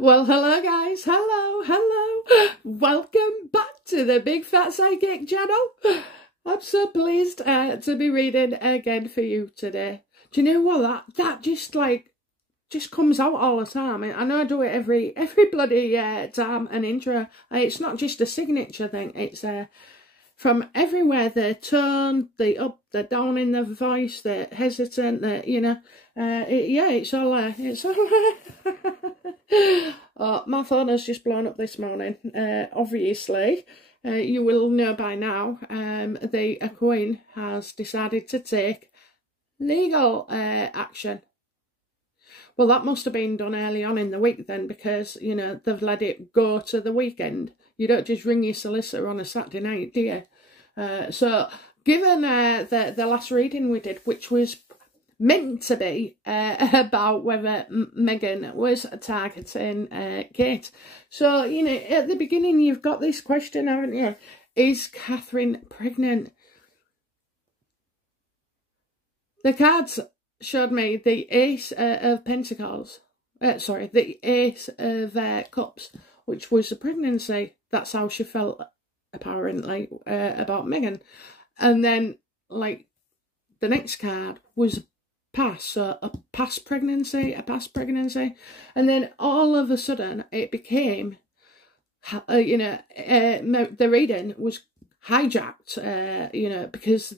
Well, hello guys, hello. Welcome back to the Big Fat Psychic channel. I'm so pleased to be reading again for you today. Do you know what, that just comes out all the time. I know I do it every bloody time, an intro. It's not just a signature thing, it's from everywhere, the tone, the up, the down in the voice, the hesitant, the, you know, it's all there. It's all there. Oh, my phone has just blown up this morning. Obviously, you will know by now, the Queen has decided to take legal action. Well, that must have been done early on in the week then, because, you know, they've let it go to the weekend. You don't just ring your solicitor on a Saturday night, do you? So, given the last reading we did, which was meant to be about whether Meghan was targeting Kate. So, you know, at the beginning you've got this question, haven't you? Is Catherine pregnant? The cards showed me the Ace of Pentacles. The Ace of Cups, which was a pregnancy. That's how she felt, apparently, about Meghan. And then, like, the next card was past, so a past pregnancy. And then all of a sudden it became, you know, the reading was hijacked, you know, because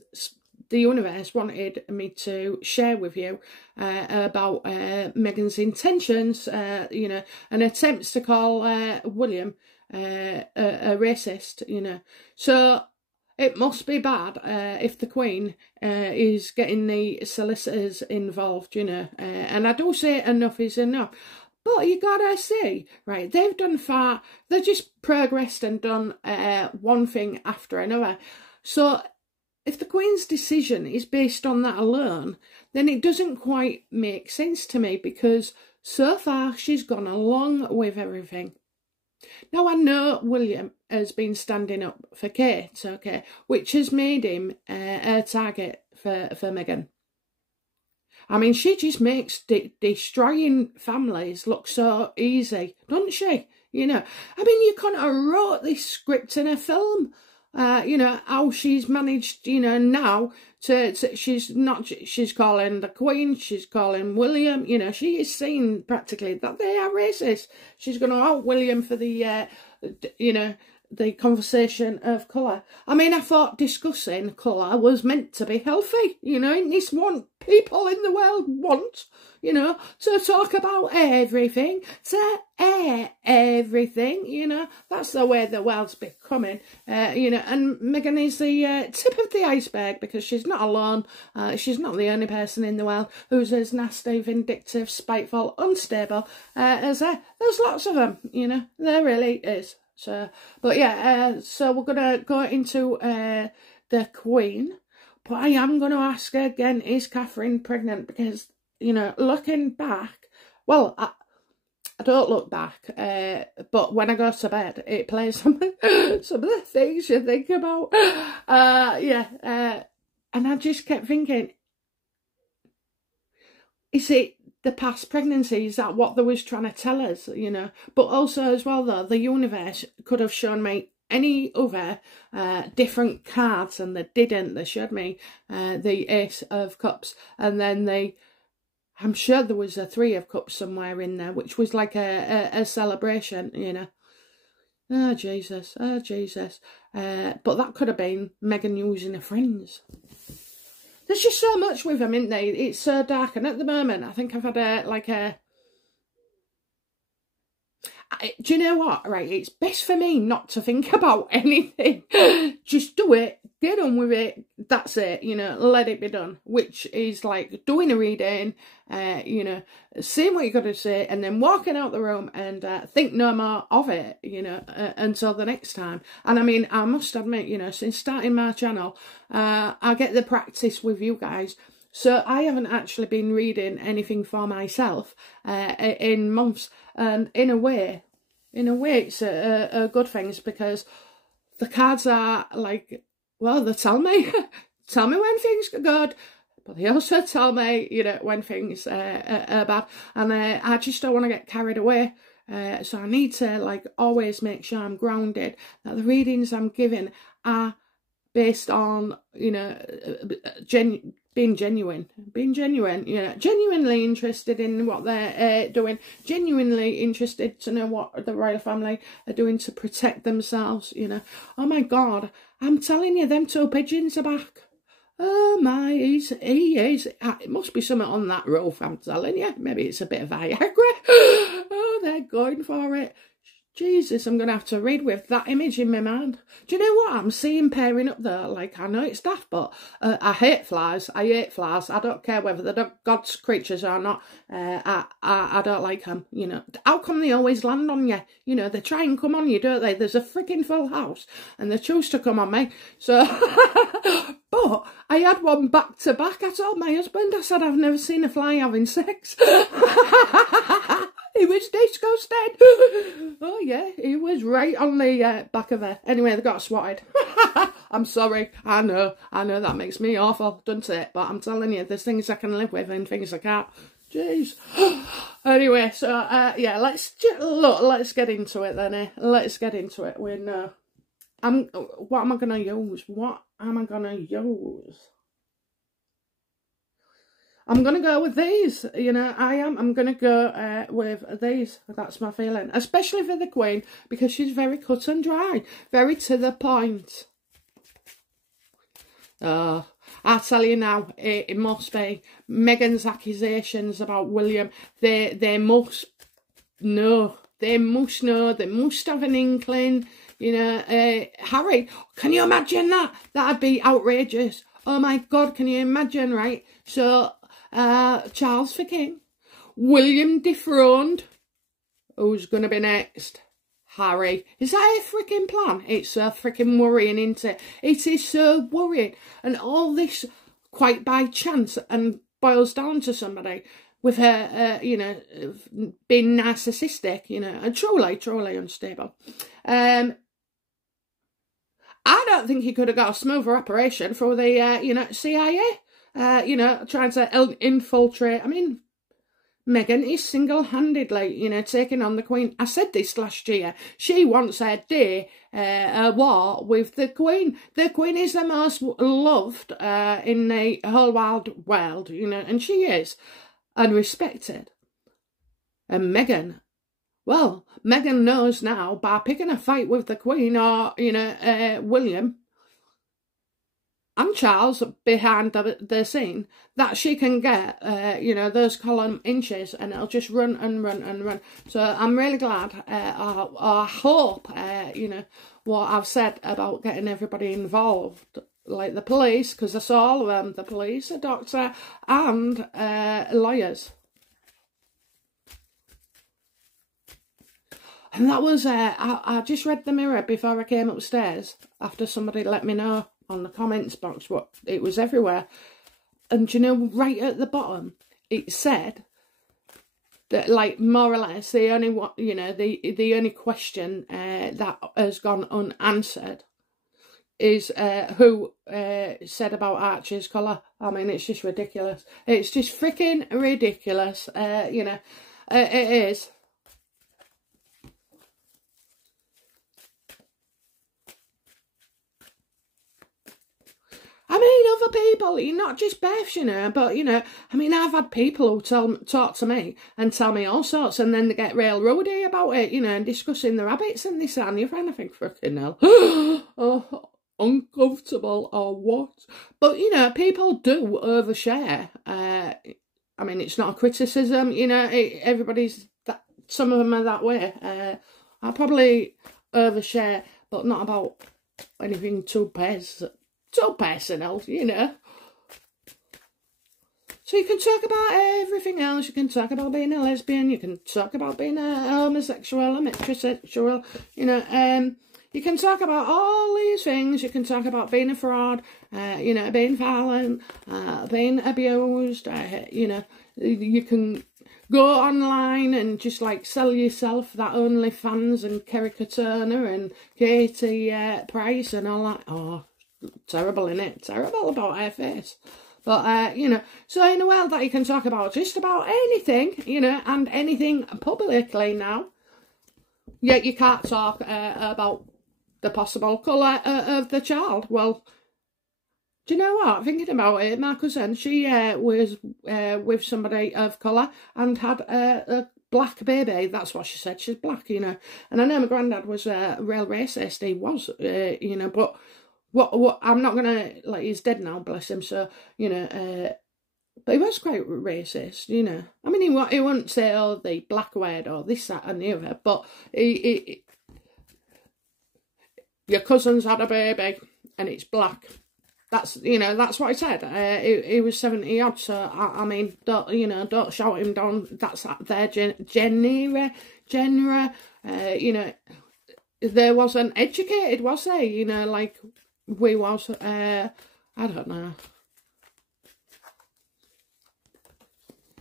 the universe wanted me to share with you about Meghan's intentions, you know, and attempts to call William a racist, you know. So it must be bad if the Queen is getting the solicitors involved, you know. And I do say enough is enough. But you gotta see, right, they've done they've just progressed and done one thing after another. So if the Queen's decision is based on that alone, then it doesn't quite make sense to me, because so far she's gone along with everything. Now, I know William has been standing up for Kate, okay, which has made him a target for Meghan. I mean, she just makes destroying families look so easy, doesn't she? You know, I mean, you couldn't have wrote this script in a film. You know, how she's managed, you know, now she's calling the Queen, she's calling William, you know, she is saying practically that they are racist. She's going to out William for the, you know, the conversation of colour. I mean, I thought discussing colour was meant to be healthy, you know, and this one people in the world want, you know, to talk about everything, to air everything, you know. That's the way the world's becoming, you know, and Meghan is the tip of the iceberg, because she's not alone. She's not the only person in the world who's as nasty, vindictive, spiteful, unstable as her. There's lots of them, you know, there really is. So, but yeah, so we're going to go into the Queen. But I am going to ask her again, is Catherine pregnant? Because, you know, looking back, well, I don't look back, but when I go to bed, it plays some of the things you think about. And I just kept thinking, is it the past pregnancy? Is that what they was trying to tell us, you know? But also as well, though, the universe could have shown me any other different cards, and they didn't. They showed me the Ace of Cups, and then I'm sure there was a Three of Cups somewhere in there, which was like a celebration, you know. Oh, Jesus. But that could have been Meghan using her friends. There's just so much with them, isn't there? It's so dark, and at the moment, I think I've had do you know what? Right, it's best for me not to think about anything. Just do it, get on with it, that's it, you know, let it be done. Which is like doing a reading, you know, saying what you got to say, and then walking out the room and think no more of it, you know, until the next time. And I mean, I must admit, you know, since starting my channel, I get the practice with you guys. So I haven't actually been reading anything for myself in months, and in a way it's a good thing, because the cards are like, well, they tell me when things are good, but they also tell me, you know, when things are bad, and I just don't want to get carried away. So I need to, like, always make sure I'm grounded, that the readings I'm giving are based on, you know, being genuine, you know, genuinely interested in what they're doing, genuinely interested to know what the royal family are doing to protect themselves, you know. Oh my God, I'm telling you, them two pigeons are back. Oh my, he is. It must be something on that roof, I'm telling you. Maybe it's a bit of Viagra. Oh, they're going for it. Jesus, I'm going to have to read with that image in my mind. Do you know what I'm seeing pairing up there? Like, I know it's daft, but I hate flies. I hate flies. I don't care whether they're God's creatures or not. I don't like them, you know. How come they always land on you? You know, they try and come on you, don't they? There's a freaking full house and they choose to come on me. So, but I had one back to back. I told my husband, I said, I've never seen a fly having sex. He was disgusted. Oh yeah, he was right on the back of her. Anyway, they got swatted. I'm sorry. I know that makes me awful, doesn't it? But I'm telling you, there's things I can live with and things I can't. Jeez. Anyway, so yeah, let's get into it then. Let's get into it. What am I gonna use? What am I gonna use? I'm going to go with these, you know, I'm going to go with these. That's my feeling. Especially for the Queen, because she's very cut and dry. Very to the point. Oh, I tell you now, it must be Meghan's accusations about William. They must know. They must know. They must have an inkling. You know, Harry, can you imagine that? That'd be outrageous. Oh my God, can you imagine, right? So, Charles for king, William dethroned. Who's going to be next? Harry. Is that a freaking plan? It's so freaking worrying, isn't it? It is so worrying. And all this quite by chance and boils down to somebody with her, you know, being narcissistic, you know, and truly unstable. I don't think he could have got a smoother operation for the, you know, CIA. You know, trying to infiltrate. I mean, Meghan is single-handedly, you know, taking on the Queen. I said this last year. She wants a war with the Queen. The Queen is the most loved in the whole wide world, you know, and she is, and respected. And Meghan, well, Meghan knows now by picking a fight with the Queen or, you know, William and Charles behind the scene, that she can get, you know, those column inches and it'll just run and run and run. So I'm really glad, I hope, you know, what I've said about getting everybody involved, like the police, because I saw all of them, the police, a doctor and lawyers. And that was, I just read the Mirror before I came upstairs, after somebody let me know on the comments box what it was everywhere. And you know, right at the bottom, it said that, like, more or less, the only, you know, the only question that has gone unanswered is who said about Archie's colour. I mean, it's just ridiculous. It's just freaking ridiculous. You know, it is. I mean, other people, not just Beth, you know, but, you know, I mean, I've had people who talk to me and tell me all sorts, and then they get real rowdy about it, you know, and discussing their habits and this and the other, and I think, fucking hell, oh, uncomfortable or what? But, you know, people do overshare. I mean, it's not a criticism, you know, some of them are that way. I probably overshare, but not about anything too personal, you know. So you can talk about everything else. You can talk about being a lesbian. You can talk about being a homosexual, a metrosexual, you know. You can talk about all these things. You can talk about being a fraud, you know, being violent, being abused, you know. You can go online and just, like, sell yourself that OnlyFans and Kerry Turner and Katie Price and all that. Oh, terrible, innit? Terrible about her face. But, you know, so in a world that you can talk about just about anything, you know, and anything publicly now, yet you can't talk about the possible colour of the child. Well, do you know what? Thinking about it, my cousin, she was with somebody of colour and had a black baby. That's what she said. She's black, you know. And I know my granddad was real racist. He was, you know. But what I'm not gonna, like, he's dead now, bless him. So, you know, but he was quite racist, you know. I mean, he wouldn't say, oh, the black word or this, that, and the other. But your cousin's had a baby and it's black. That's, you know, that's what he said. He was 70 odd, so I mean, don't, you know, don't shout him down. That's their genre. You know, they wasn't educated, was they? You know, like we was. I don't know.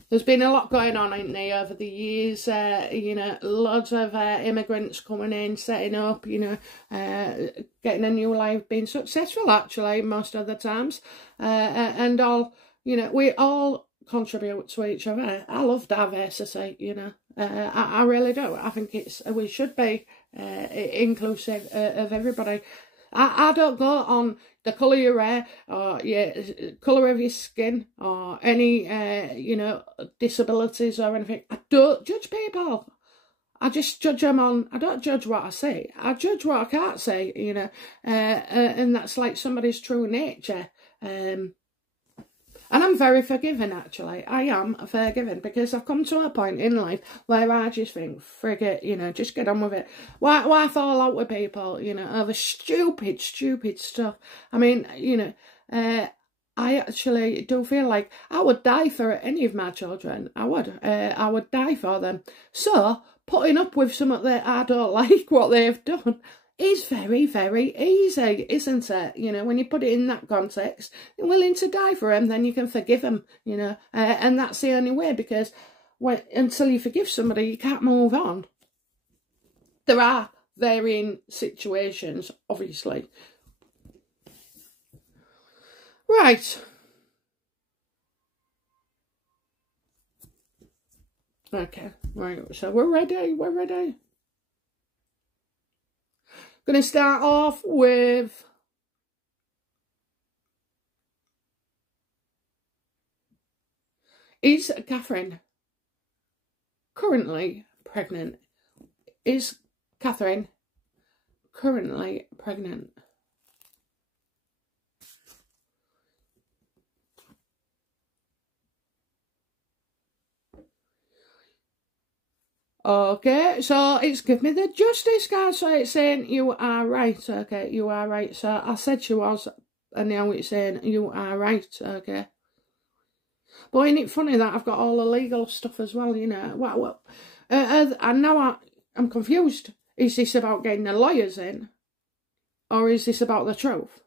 There's been a lot going on, ain't there, over the years. You know, loads of immigrants coming in, setting up, you know, getting a new life, being successful, actually, most of the times. And all, you know, we all contribute to each other. I love diversity, you know. I really do. I think we should be inclusive of everybody. I don't go on the colour of your hair or colour of your skin or any, you know, disabilities or anything. I don't judge people. I just judge them on, I don't judge what I say. I judge what I can't say, you know, and that's like somebody's true nature. And I'm very forgiving, actually. I am forgiving because I've come to a point in life where I just think, frig it, you know, just get on with it. Why fall out with people, you know, over stupid stuff? I mean, you know, I actually do feel like I would die for any of my children. I would die for them. So, putting up with something that I don't like what they've done is very, very easy, isn't it? You know, when you put it in that context, you're willing to die for him, then you can forgive him, you know. And that's the only way, because until you forgive somebody, you can't move on. There are varying situations, obviously. Right. Okay, right, so we're ready. Going to start off with is Catherine currently pregnant? Is Catherine currently pregnant? Okay, so it's give me the justice card, so it's saying you are right. Okay, you are right. So I said she was, and now it's saying you are right. Okay. But isn't it funny that I've got all the legal stuff as well, you know? What? And now I'm confused. Is this about getting the lawyers in? Or is this about the truth?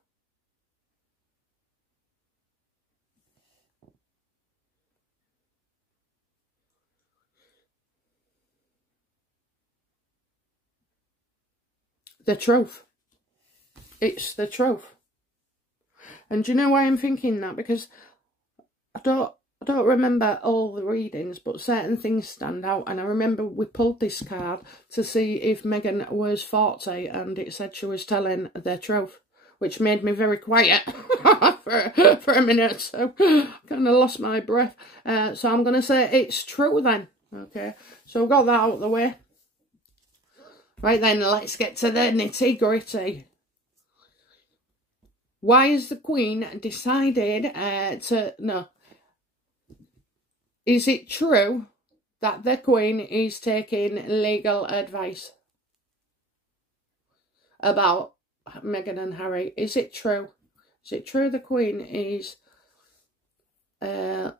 The truth. It's the truth. And do you know why I'm thinking that? Because I don't remember all the readings, but certain things stand out. And I remember we pulled this card to see if Meghan was 40, and it said she was telling the truth, which made me very quiet for a minute. So I kind of lost my breath. So I'm going to say it's true then. Okay, so we've got that out of the way. Right then, let's get to the nitty-gritty. Why has the Queen decided no. Is it true that the Queen is taking legal advice about Meghan and Harry? Is it true? Is it true the Queen is... is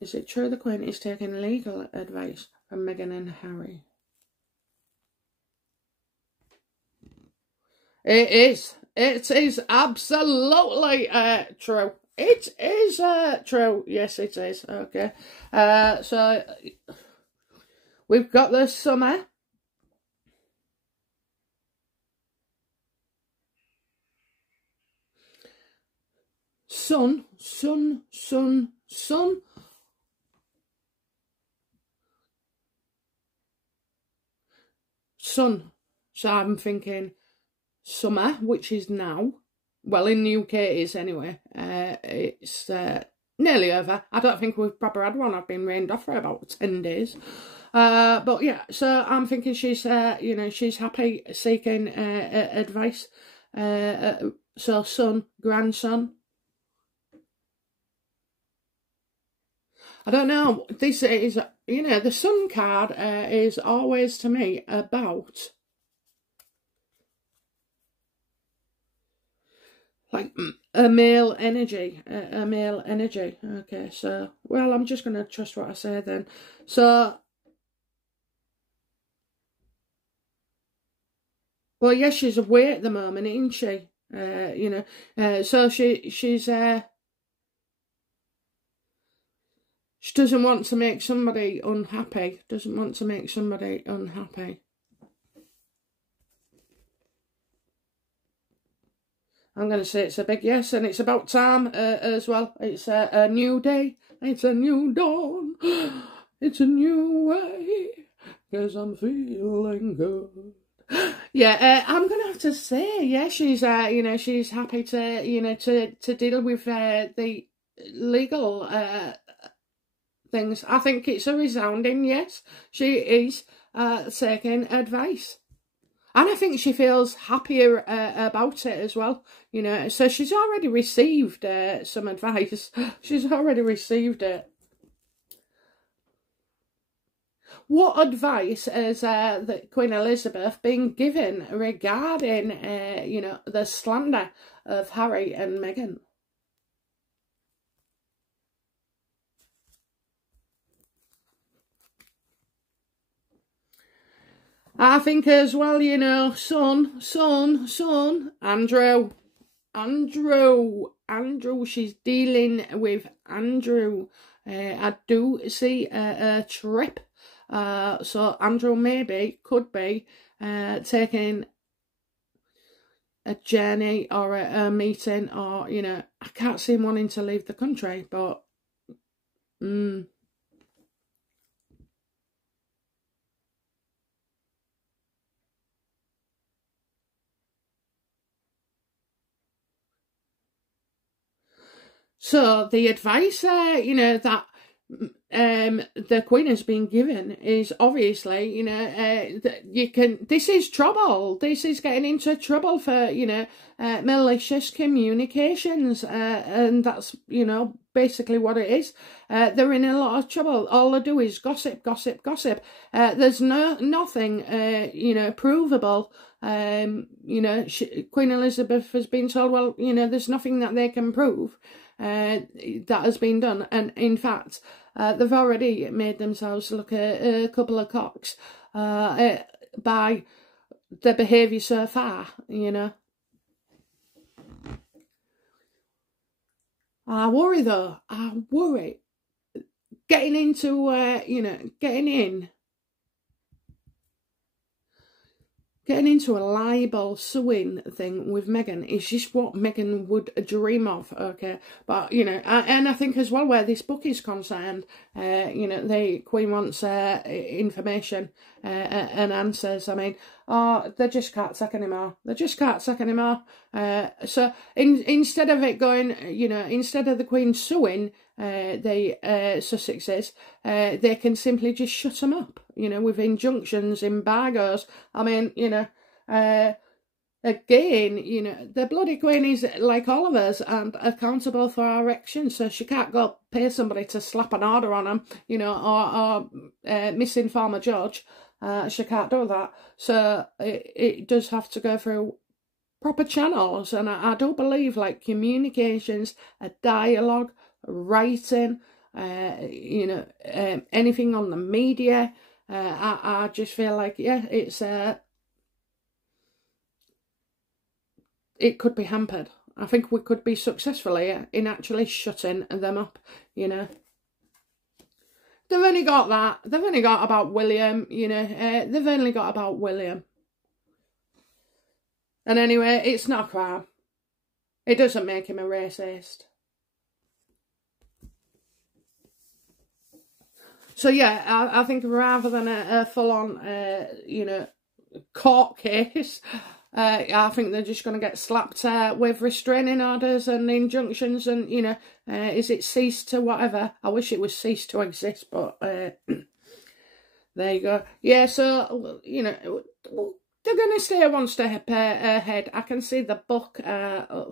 it true the Queen is taking legal advice from Meghan and Harry? It is. It is absolutely true. It is true. Yes, it is. Okay. So we've got the summer. Sun. sun. So I'm thinking summer, which is now. Well, in the UK it is anyway. It's nearly over. I don't think we've proper had one. I've been rained off for about 10 days. But yeah, so I'm thinking she's, you know, she's happy seeking advice. So son, grandson. I don't know. This is, you know, the sun card is always to me about like a male energy, a male energy. Okay, so, well, I'm just going to trust what I say then. So, well, yes, she's away at the moment, isn't she? You know, so she's, she doesn't want to make somebody unhappy, doesn't want to make somebody unhappy. I'm going to say it's a big yes, and it's about time as well. It's a new day. It's a new dawn. It's a new way, because I'm feeling good. Yeah, I'm going to have to say, yeah, she's, you know, she's happy to, you know, to deal with the legal things. I think it's a resounding yes. She is taking advice. And I think she feels happier about it as well, you know. So she's already received some advice. She's already received it. What advice has the Queen Elizabeth been given regarding, you know, the slander of Harry and Meghan? I think as well, you know, son, Andrew, she's dealing with Andrew. I do see a trip. So Andrew could be taking a journey or a meeting, or, you know, I can't see him wanting to leave the country, but so the advice, you know, that the Queen has been given is obviously, you know, that you can, this is trouble. This is getting into trouble for, you know, malicious communications, and that's, you know, basically what it is. They're in a lot of trouble. All they do is gossip. There's nothing, you know, provable. You know, Queen Elizabeth has been told, well, you know, there's nothing that they can prove that has been done, and in fact they've already made themselves look a couple of cocks by their behaviour so far, you know. I worry though, getting into you know, getting into a libel suing thing with Meghan is just what Meghan would dream of, okay? But, you know, and I think as well where this book is concerned, you know, the Queen wants information and answers. I mean, they just can't take anymore. They just can't take anymore. So instead of it going, you know, instead of the Queen suing the Sussexes, they can simply just shut them up, you know, with injunctions, embargoes. I mean, you know, again, you know, the bloody Queen is like all of us and accountable for our actions, so she can't go pay somebody to slap an order on them, you know, or misinform a judge. She can't do that. So it does have to go through proper channels, and I do believe like communications, a dialogue, writing, you know, anything on the media. I just feel like, yeah, it's it could be hampered. I think we could be successfully in actually shutting them up, you know. They've only got that. They've only got about William, you know. They've only got about William. And anyway, it's not a crime. It doesn't make him a racist. So yeah, I think rather than a full-on, you know, court case. I think they're just going to get slapped with restraining orders and injunctions, and, you know, is it ceased to whatever? I wish it was ceased to exist, but there you go. Yeah, so, you know, they're going to stay one step ahead. I can see the book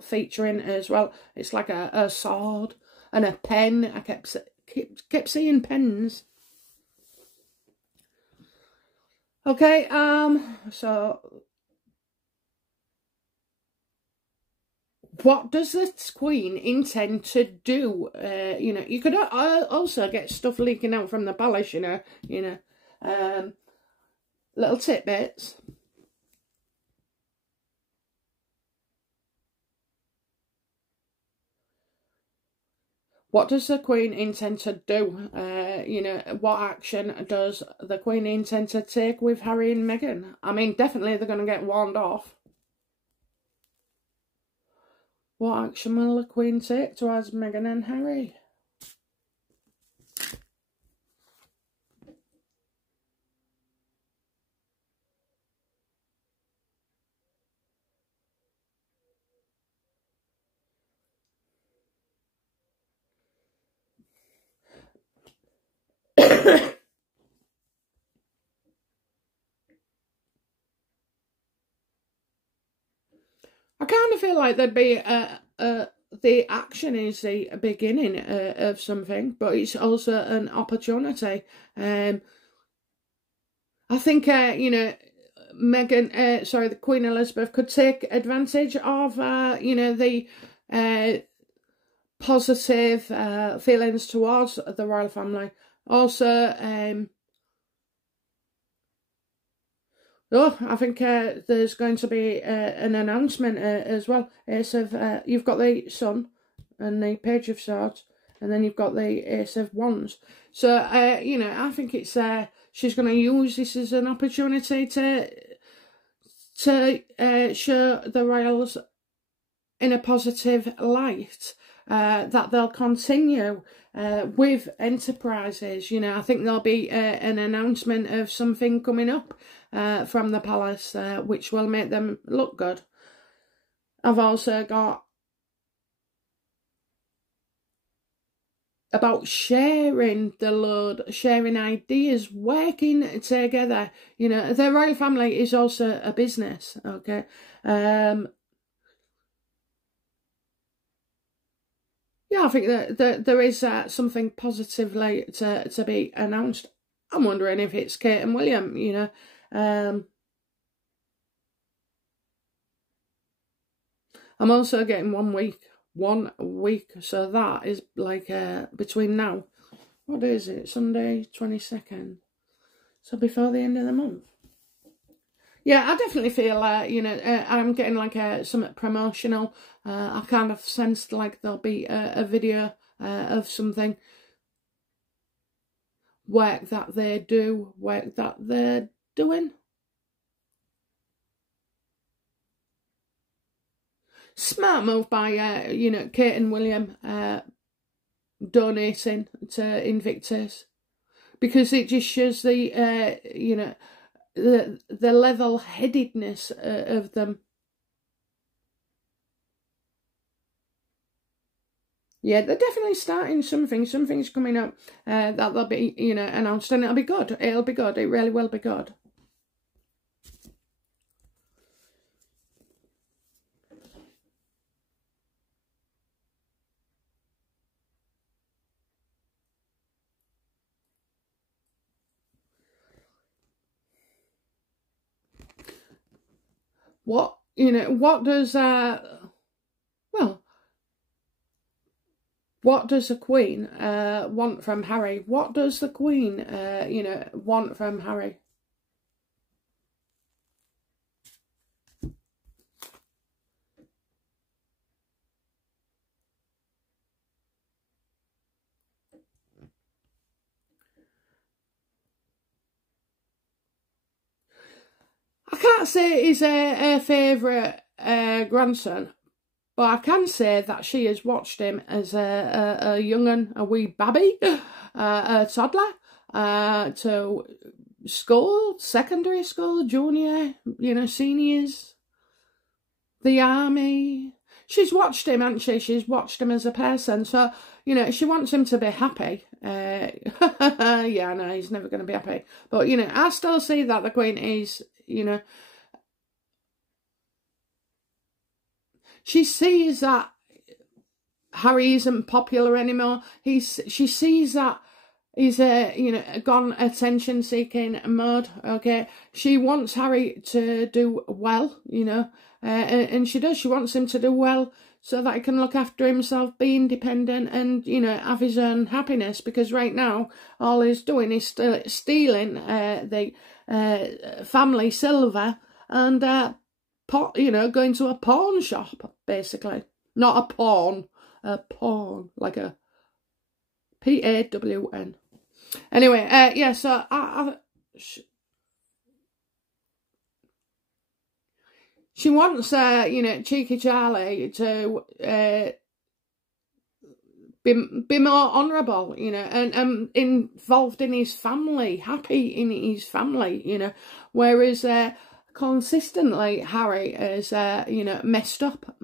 featuring as well. It's like a sword and a pen. I kept seeing pens. Okay, so what does the Queen intend to do? You know, you could also get stuff leaking out from the palace, you know, little tidbits. What does the Queen intend to do? You know, what action does the Queen intend to take with Harry and Meghan? I mean, definitely they're going to get warned off. What action will the Queen take towards Meghan and Harry? I kind of feel like there'd be the action is the beginning of something, but it's also an opportunity. I think you know, the Queen Elizabeth could take advantage of you know, the positive feelings towards the royal family. Also, I think there's going to be an announcement as well. Ace of, you've got the Sun and the Page of Swords, and then you've got the Ace of Wands. So, you know, I think it's she's going to use this as an opportunity to show the royals in a positive light, that they'll continue with enterprises. You know, I think there'll be an announcement of something coming up from the palace, which will make them look good. I've also got about sharing the load, sharing ideas, working together. You know, the royal family is also a business, okay? Yeah, I think that there is something positively to be announced. I'm wondering if it's Kate and William, you know. I'm also getting 1 week. 1 week. So that is like between now. What day is it? Sunday, 22nd. So before the end of the month. Yeah, I definitely feel, you know, I'm getting like something promotional. I kind of sensed like there'll be a video of something. Work that they do, work that they're doing. Smart move by, you know, Kate and William donating to Invictus. Because it just shows the, you know, the level-headedness of them. Yeah, they're definitely starting something. Something's coming up that they'll be, you know, announced, and it'll be good. It'll be good. It really will be good. What, you know, what does, well, what does the Queen want from Harry? What does the Queen, you know, want from Harry? I can't say he's a favourite grandson, but I can say that she has watched him as a young'un, a wee babby, a toddler, to school, secondary school, junior, you know, seniors, the army. She's watched him, hasn't she? She's watched him as a person. So, you know, she wants him to be happy. Yeah, no, he's never going to be happy. But, you know, I still see that the Queen is, you know, she sees that Harry isn't popular anymore. She sees that he's you know, gone attention-seeking mode. Okay, she wants Harry to do well, you know, and she does. She wants him to do well so that he can look after himself, be independent, and, you know, have his own happiness. Because right now, all he's doing is stealing the family silver and you know, going to a pawn shop, basically. Not a pawn. A pawn, like a P-A-W-N. Anyway, yeah, so she wants, you know, cheeky Charlie to be more honourable, you know, and involved in his family, happy in his family, you know, whereas consistently Harry is, you know, messed up,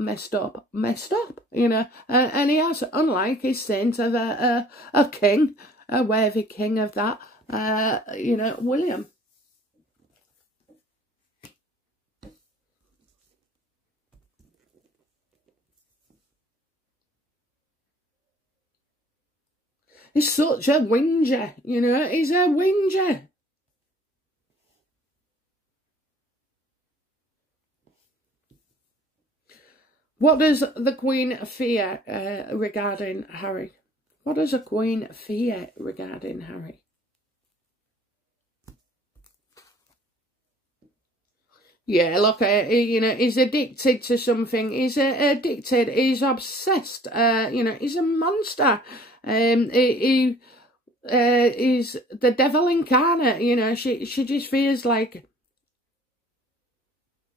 you know, and he has, unlike his saint of a king, a worthy king of that, you know, William. He's such a whinger, you know, he's a whinger. What does the Queen fear regarding Harry? What does a Queen fear regarding Harry? Yeah, look, you know, he's addicted to something. He's addicted. He's obsessed. You know, he's a monster. He is the devil incarnate. You know, she just feels like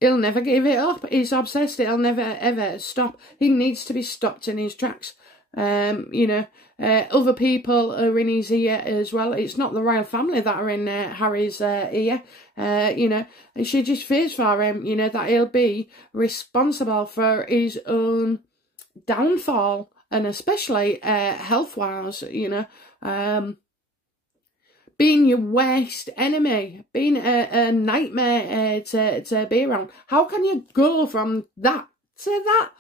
he'll never give it up. He's obsessed. He'll never, ever stop. He needs to be stopped in his tracks. You know, other people are in his ear as well. It's not the royal family that are in Harry's ear. You know, and she just fears for him, you know, that he'll be responsible for his own downfall, and especially health-wise, you know. Being your worst enemy, being a nightmare to be around. How can you go from that to that?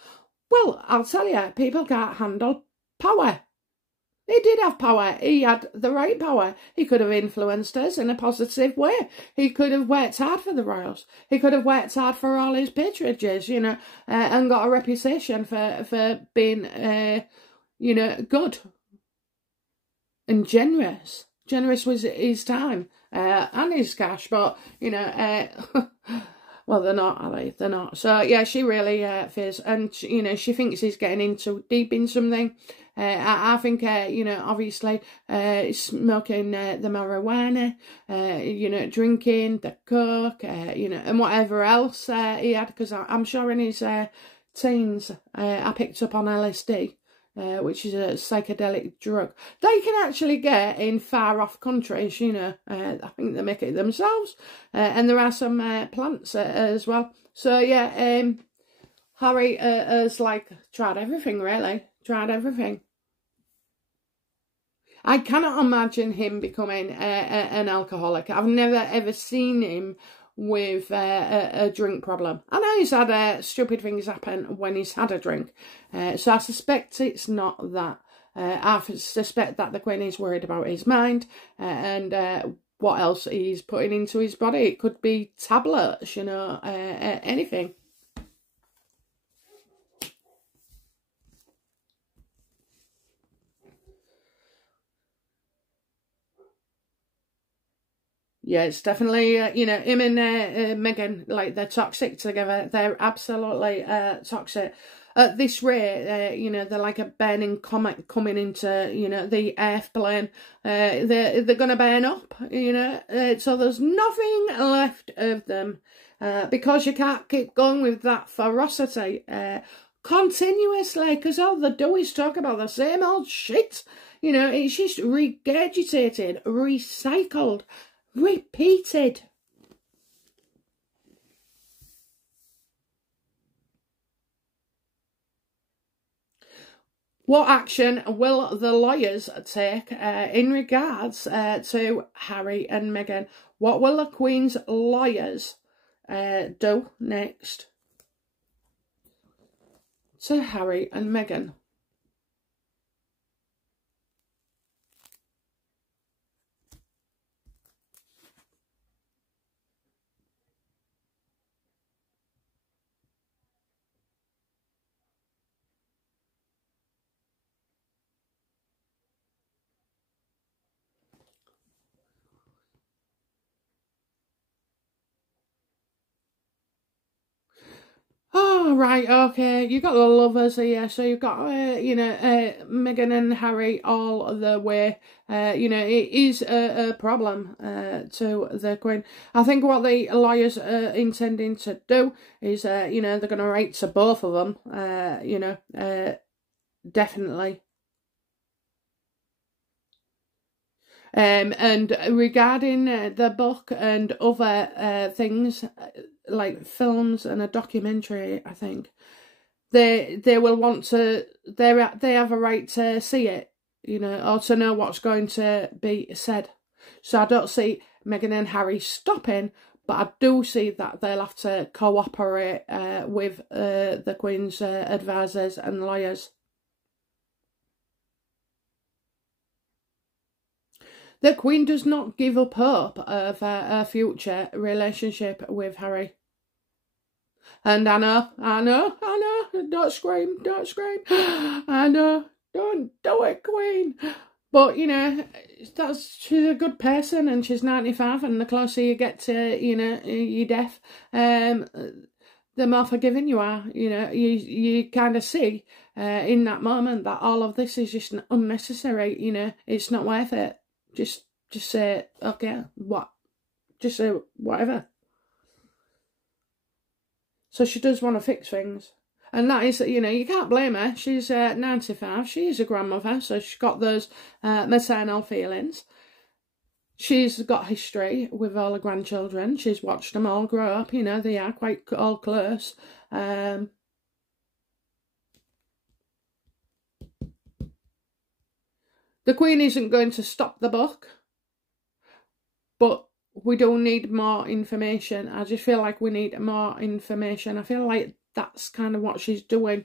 Well, I'll tell you, people can't handle power. He did have power. He had the right power. He could have influenced us in a positive way. He could have worked hard for the royals. He could have worked hard for all his patronages, you know, and got a reputation for being, you know, good and generous. Generous was his time and his cash, but, you know, well, they're not, are they? They're not. So, yeah, she really fears, and, you know, she thinks he's getting into deep in something. I think, you know, obviously, smoking the marijuana, you know, drinking the coke, you know, and whatever else he had, because I'm sure in his teens, I picked up on LSD. Which is a psychedelic drug they can actually get in far-off countries, you know. I think they make it themselves, and there are some plants as well. So yeah, Harry has like tried everything, really. Tried everything. I cannot imagine him becoming an alcoholic. I've never ever seen him with a drink problem. I know he's had stupid things happen when he's had a drink, so I suspect it's not that. I suspect that the Queen is worried about his mind and what else he's putting into his body. It could be tablets, you know, anything. Yeah, it's definitely, you know, him and Meghan, like, they're toxic together. They're absolutely toxic. At this rate, you know, they're like a burning comet coming into, you know, the airplane. They're going to burn up, you know. So there's nothing left of them because you can't keep going with that ferocity continuously, because all they do is talk about the same old shit. You know, it's just regurgitated, recycled repeated. What action will the lawyers take in regards to Harry and Meghan? What will the Queen's lawyers do next to Harry and Meghan? Oh, right, okay. You've got the lovers here. So you've got, Meghan and Harry all the way. It is a problem to the Queen. I think what the lawyers are intending to do is, they're going to write to both of them, definitely. And regarding the book and other things like films and a documentary, I think they will want to. They have a right to see it, or to know what's going to be said. So I don't see Meghan and Harry stopping, but I do see that they'll have to cooperate with the Queen's advisors and lawyers. The Queen does not give up hope of her future relationship with Harry. And I know, don't scream, I know, don't do it, Queen. But, she's a good person and she's 95, and the closer you get to, your death, the more forgiving you are. You kind of see in that moment that all of this is just unnecessary, it's not worth it. Just say, okay, what? Just say whatever. So she does want to fix things. And that is, you can't blame her. She's 95. She is a grandmother, so she's got those maternal feelings. She's got history with all the grandchildren. She's watched them all grow up. They are quite all close. The Queen isn't going to stop the book, but we do need more information. I just feel like we need more information. I feel like that's kind of what she's doing,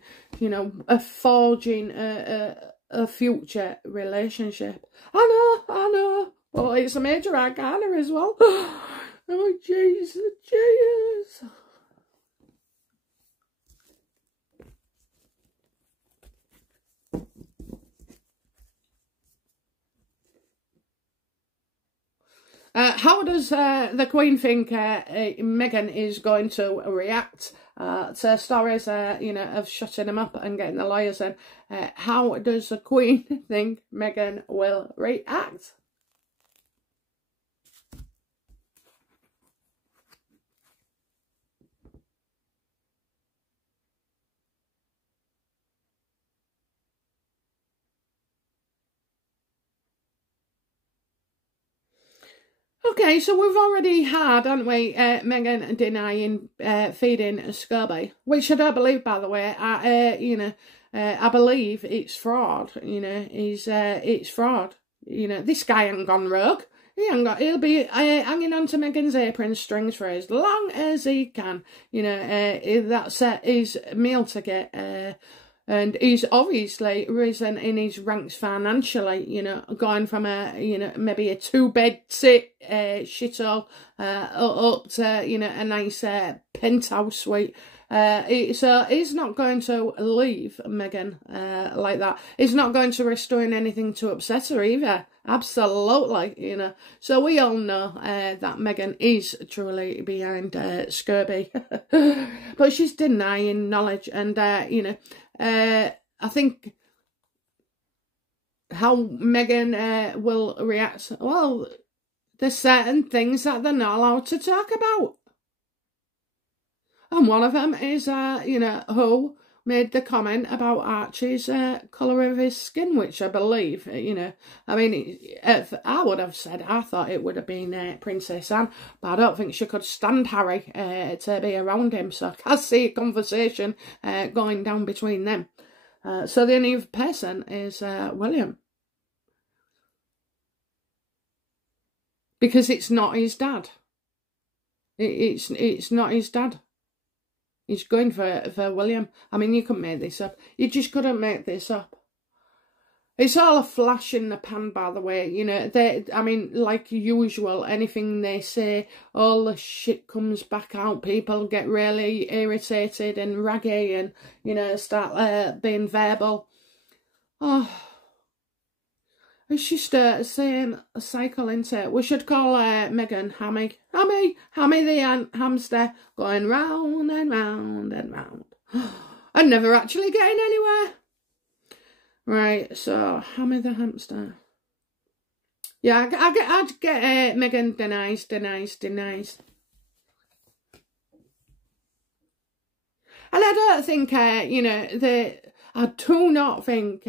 forging a future relationship. I know. Well, it's a major arcana as well. Oh, Jesus. How does the Queen think Meghan is going to react to stories, of shutting him up and getting the lawyers in? How does the Queen think Meghan will react? Okay, so we've already had, haven't we, Meghan denying feeding Scobie, which I don't believe, by the way. I believe it's fraud. It's fraud. This guy ain't gone rogue. He'll be hanging on to Meghan's apron strings for as long as he can. That's his meal ticket. And he's obviously risen in his ranks financially, going from maybe a 2-bed shithole up to, a nice penthouse suite. So he's not going to leave Meghan like that. He's not going to risk doing anything to upset her either. Absolutely, So we all know that Meghan is truly behind Scobie. But she's denying knowledge, and, I think how Meghan will react, well, there's certain things that they're not allowed to talk about. And one of them is, who made the comment about Archie's colour of his skin, which I believe, you know, I mean, I would have said, I thought it would have been Princess Anne, but I don't think she could stand Harry to be around him, so I can't see a conversation going down between them. So the only person is William. Because it's not his dad. It's not his dad. He's going for William. I mean, you couldn't make this up. You just couldn't make this up. It's all a flash in the pan, by the way. You know, I mean, like usual, anything they say, all the shit comes back out. People get really irritated and raggy and, you know, start being verbal. Oh, it's just the same cycle, isn't it? We should call Meghan Hammy the hamster, going round and round and round. And never actually getting anywhere. Right, so Hammy the hamster. Yeah, I'd get Meghan denies. And I don't think, you know, I do not think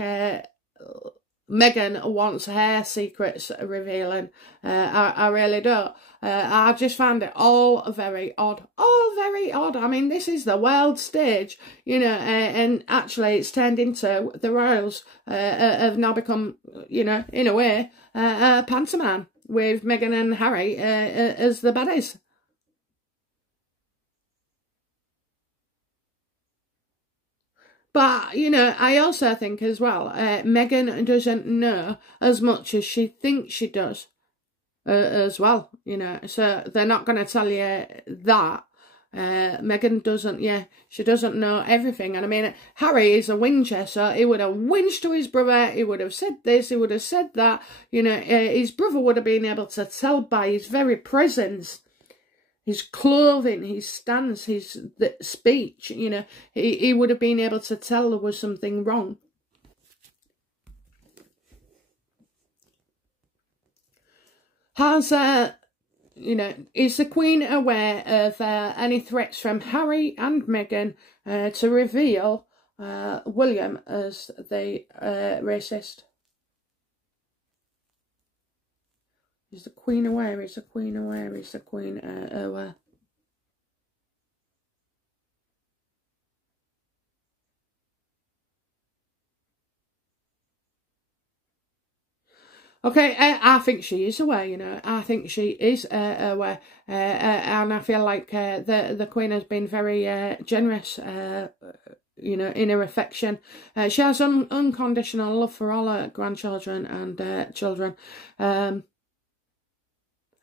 Meghan wants her secrets revealing. I really don't. I just found it all very odd. All very odd. I mean, this is the world stage, you know, and actually it's turned into the royals have now become, you know, in a way, a pantomime with Meghan and Harry as the baddies. But, you know, I also think as well, Meghan doesn't know as much as she thinks she does as well, you know. So they're not going to tell you that. Meghan doesn't, she doesn't know everything. And I mean, Harry is a whinger, so he would have whinged to his brother, he would have said this, he would have said that. You know, his brother would have been able to tell by his very presence, his clothing, his stance, his speech, you know, he would have been able to tell there was something wrong. Has, you know, is the Queen aware of any threats from Harry and Meghan to reveal William as the racist? Is the Queen aware? Is the Queen aware? Is the Queen aware? Okay, I think she is aware, you know. I think she is aware. And I feel like the Queen has been very generous, you know, in her affection. She has unconditional love for all her grandchildren and children.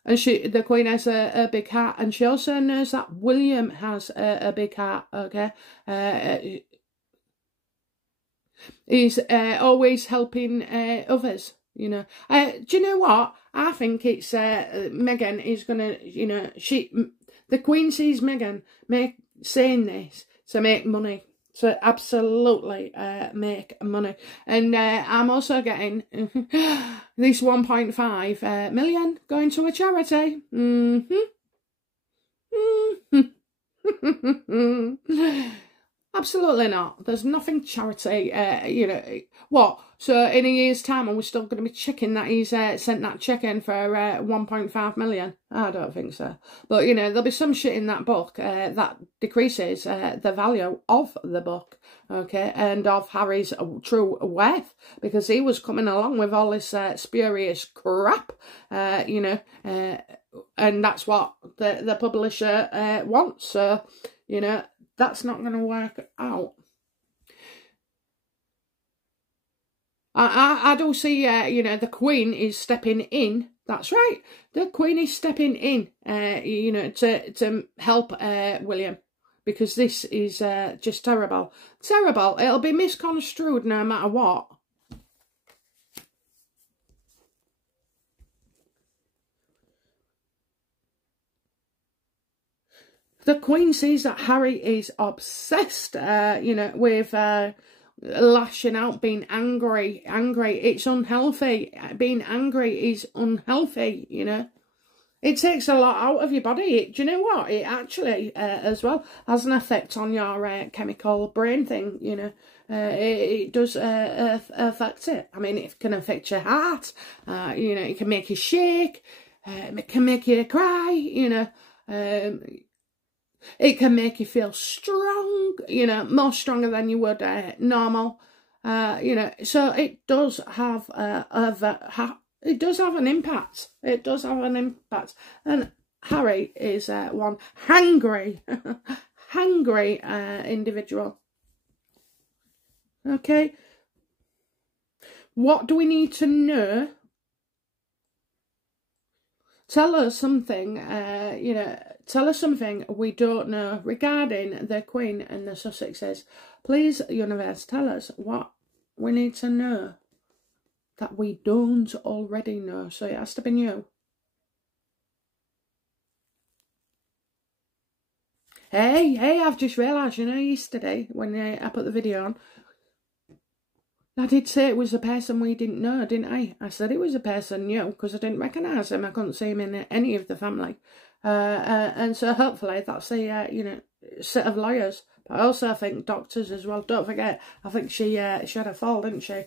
And the Queen has a big heart, and she also knows that William has a big heart, okay? He's always helping others, you know. Do you know what? I think it's Meghan is going to, you know, the Queen sees Meghan saying this to make money. So absolutely make money. And I'm also getting this 1.5 million going to a charity. Absolutely not. There's nothing charity, you know. What? So in a year's time, are we still going to be checking that he's sent that check in for 1.5 million? I don't think so. But, you know, there'll be some shit in that book that decreases the value of the book, okay, and of Harry's true worth, because he was coming along with all this spurious crap, you know, and that's what the publisher wants. So, you know, that's not going to work out. I do see, you know, the Queen is stepping in. That's right. The Queen is stepping in, you know, to help William. Because this is just terrible. Terrible. It'll be misconstrued no matter what. The Queen sees that Harry is obsessed, you know, with lashing out, being angry. It's unhealthy. Being angry is unhealthy, you know. It takes a lot out of your body. Do you know what? It actually, as well, has an effect on your chemical brain thing, you know. It does affect it. I mean, it can affect your heart. You know, it can make you shake. It can make you cry, you know. It can make you feel strong, you know, more stronger than you would normal. You know, so it does have it does have an impact. It does have an impact. And Harry is one hungry, hungry individual. Okay. What do we need to know? Tell us something, you know, tell us something we don't know regarding the Queen and the Sussexes. Please, universe, tell us what we need to know that we don't already know. So it has to be new. Hey, I've just realised, you know, yesterday when I put the video on, I did say it was a person we didn't know, didn't I? I said it was a person new because I didn't recognise him. I couldn't see him in any of the family. And so hopefully that's a, you know, set of lawyers. But I also think doctors as well. Don't forget, I think she had a fall, didn't she?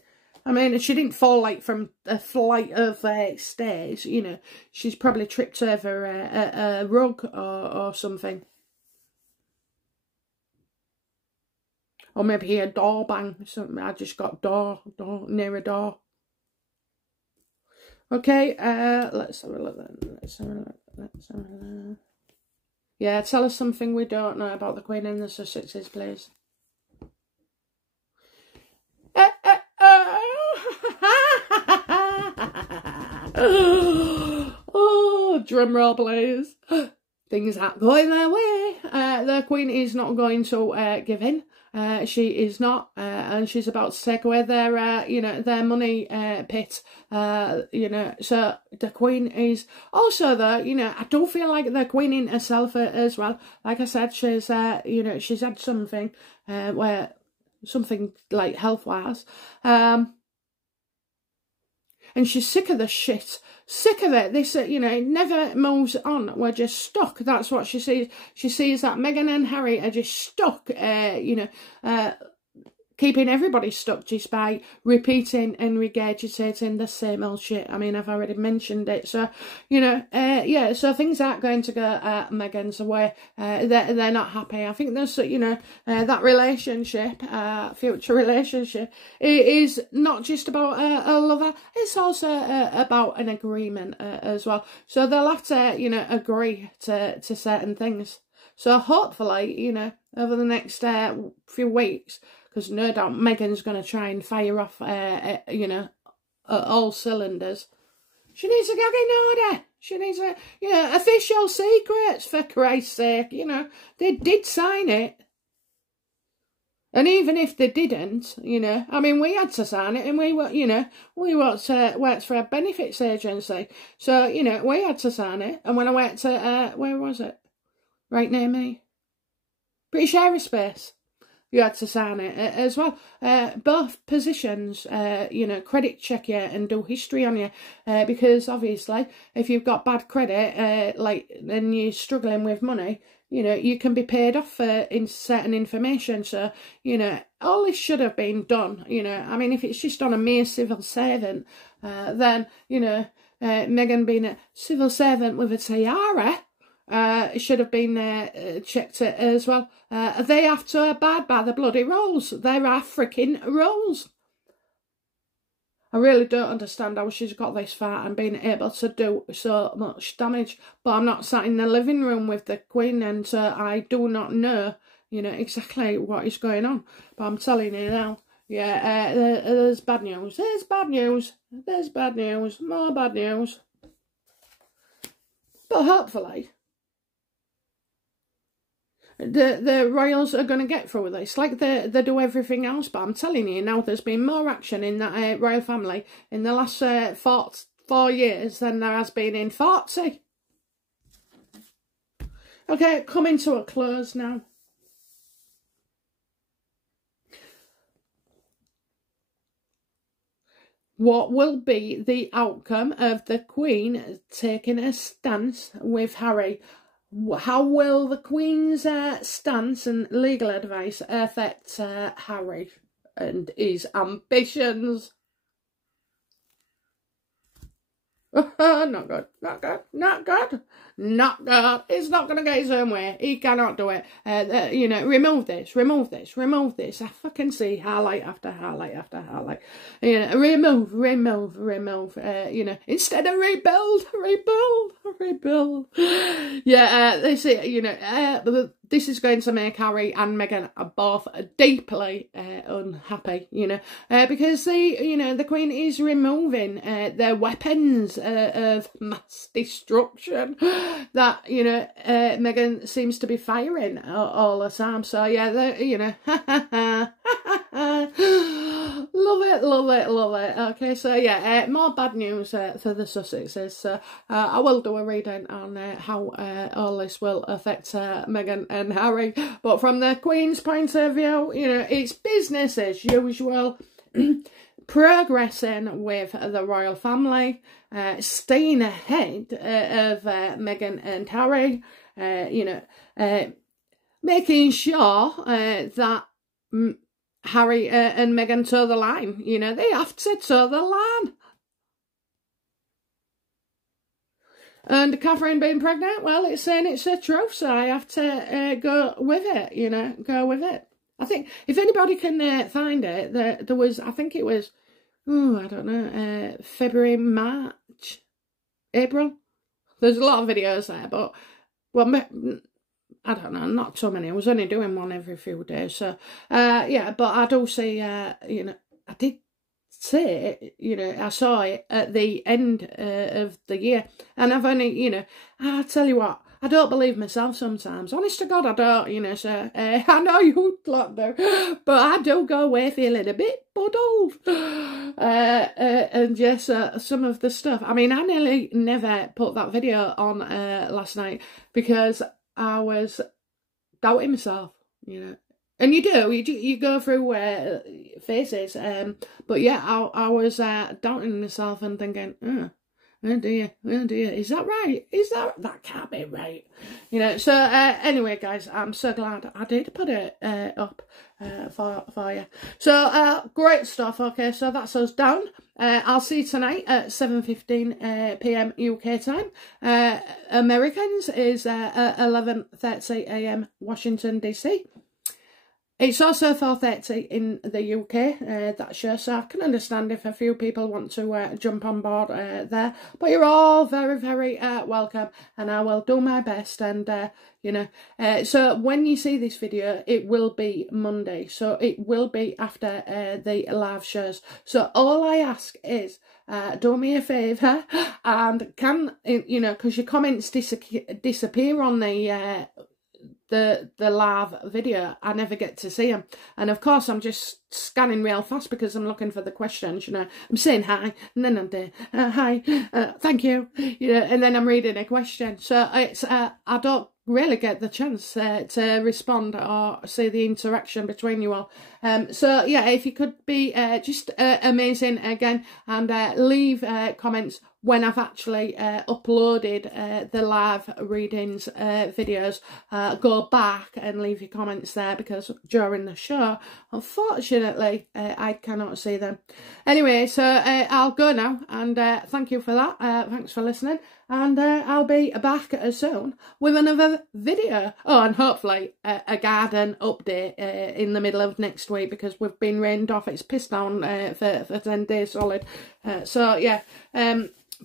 I mean, she didn't fall like from a flight of stairs, you know. She's probably tripped over a rug or something. Or maybe a door bang. Something. I just got door near a door. Okay, let's have a look then. Let's have a look. Yeah, tell us something we don't know about the Queen and the Sussexes, please. Oh, drum roll, please. Things aren't going their way. The Queen is not going to give in. She is not, and she's about to take away their, you know, their money pit, you know. So the Queen is also, though, you know, I do feel like the Queen in herself as well. Like I said, she's, you know, she's had something where something like health-wise, and she's sick of the shit. Sick of it. This, you know, it never moves on. We're just stuck. That's what she sees. She sees that Meghan and Harry are just stuck, you know, keeping everybody stuck just by repeating and regurgitating the same old shit. I mean, I've already mentioned it. So, you know, yeah, so things aren't going to go Meghan's way. They're not happy. I think there's, you know, that relationship, future relationship, it is not just about a lover. It's also about an agreement as well. So they'll have to, you know, agree to certain things. So hopefully, you know, over the next few weeks, because no doubt Meghan's going to try and fire off, you know, all cylinders. She needs a gagging order. She needs a, you know, official secrets, for Christ's sake. You know, they did sign it. And even if they didn't, you know, I mean, we had to sign it, and we were, you know, we worked for a benefits agency. So, you know, we had to sign it. And when I went to, where was it? Right near me. British Aerospace. You had to sign it as well. Both positions, you know, credit check you and do history on you. Because obviously, if you've got bad credit, like, and you're struggling with money, you know, you can be paid off for certain information. So, you know, all this should have been done, you know. I mean, if it's just on a mere civil servant, then, you know, Meghan being a civil servant with a tiara, it should have been checked as well. They have to abide by the bloody rules. There are freaking rules. I really don't understand how she's got this far and been able to do so much damage. But I'm not sat in the living room with the Queen, and so I do not know, you know, exactly what is going on. But I'm telling you now, yeah, there's bad news. There's bad news. There's bad news. More bad news. But hopefully the royals are going to get through this like they do everything else. But I'm telling you now, there's been more action in that royal family in the last 4 years than there has been in 40. Okay, coming to a close now. what will be the outcome of the Queen taking a stance with Harry? How will the Queen's stance and legal advice affect Harry and his ambitions? Not good, not good, not good, not good. It's not going to get his own way. He cannot do it. You know, remove this, remove this, remove this. I fucking see highlight after highlight after highlight. You know, remove, remove, remove. You know, instead of rebuild, rebuild, rebuild. Yeah, this is, you know, this is going to make Harry and Meghan both deeply unhappy, you know, because the Queen is removing their weapons of mass destruction that, you know, Meghan seems to be firing all the time. So yeah, you know, love it, love it, love it. Okay, so yeah, more bad news for the Sussexes. So I will do a reading on how all this will affect Meghan and Harry, but from the Queen's point of view, you know, it's business as usual. Progressing with the royal family, staying ahead of Meghan and Harry, you know, making sure that Harry and Meghan toe the line. You know, they have to toe the line. And Catherine being pregnant, well, it's saying it's a truth, so I have to go with it, you know, go with it. I think if anybody can find it, there was, I think it was, I don't know, February, March, April. There's a lot of videos there, but, well, I don't know, not so many. I was only doing one every few days. So, yeah, but I do see, you know, I did say, you know, I saw it at the end of the year. And I've only, you know, I tell you what, I don't believe myself sometimes. Honest to God, I don't, you know, so I know you lot do, but I do go away feeling a bit puddled. And yes, some of the stuff, I mean, I nearly never put that video on last night because I was doubting myself, you know. And you go through phases, but yeah, I was doubting myself and thinking, oh dear, is that right? That can't be right, you know. So anyway, guys, I'm so glad I did put it up for you. So great stuff. Okay, so that's us done. I'll see you tonight at 7:15 p.m. UK time. Americans is 11:30 a.m. Washington DC. It's also 4:30 in the UK, that show, so I can understand if a few people want to jump on board there. But you're all very, very welcome, and I will do my best. And, you know, so when you see this video, it will be Monday. So it will be after the live shows. So all I ask is, do me a favour, and you know, because your comments disappear on the live video, I never get to see them, and of course I'm just scanning real fast because I'm looking for the questions, you know. I'm saying hi, and then I'm there, hi, thank you, you know, and then I'm reading a question, so it's I don't really get the chance to respond or see the interaction between you all. So yeah, if you could be just amazing again, and leave comments when I've actually uploaded the live readings videos. Go back and leave your comments there, because during the show, unfortunately, I cannot see them. Anyway, so I'll go now, and thank you for that. Thanks for listening, and I'll be back soon with another video. Oh, and hopefully a garden update in the middle of next week, because we've been rained off. It's pissed down for 10 days solid. So yeah,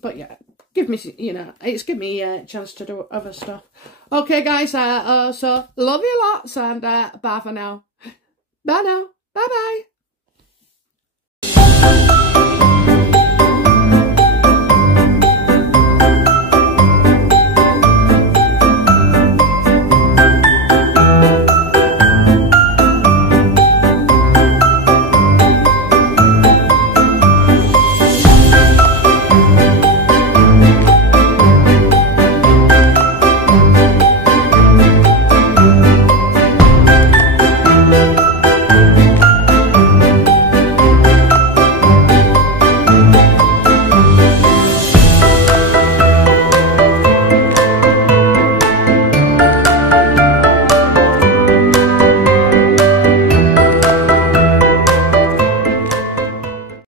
but yeah, give me, you know, it's given me a chance to do other stuff. Okay, guys, so love you lots, and bye for now. Bye now. Bye-bye.